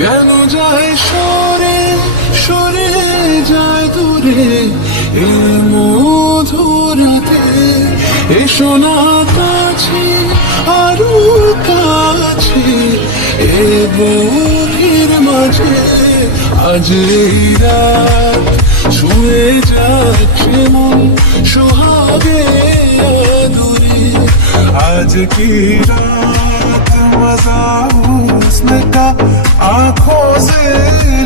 কেন যায় সরে সরে যায় দূরে? এ মধুরাতে এ সোনা কাছে, আরও কাছে। এ বধির মাঝে আজ রাত শুয়ে যাচ্ছে মন সোহাগে আদরে। আজ কি রাত मजा हुस्न का आंखों से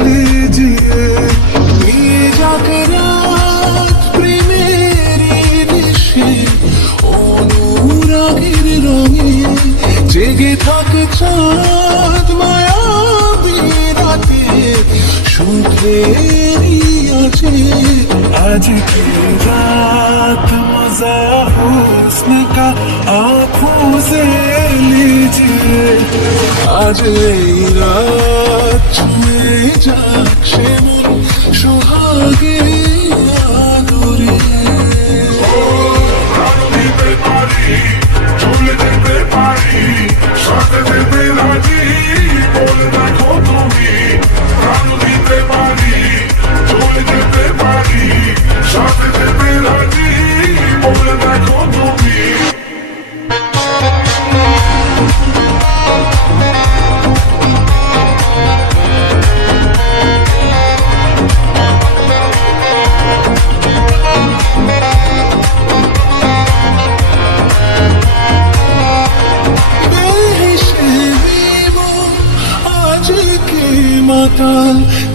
लीजिए ये जाके रात প্রেমেরই দেশে অনুরাগের রঙে জেগে থাকে চাঁদ মায়াবী রাতে সুখেরই আছে आज की रात मजा हुस्न का आंखों से लीजिए आज এই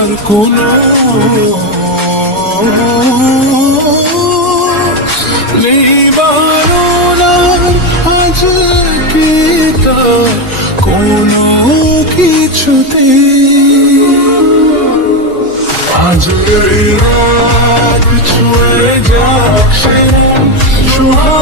আর কোনো নেই কোনো কিছুতে? আজ ছুঁয়ে যাক সে সোহা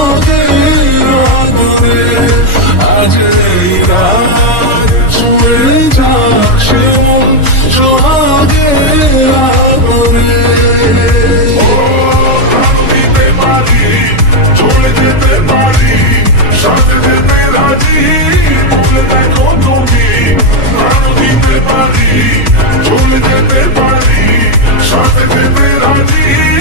Sharp and pinpoint on teeth.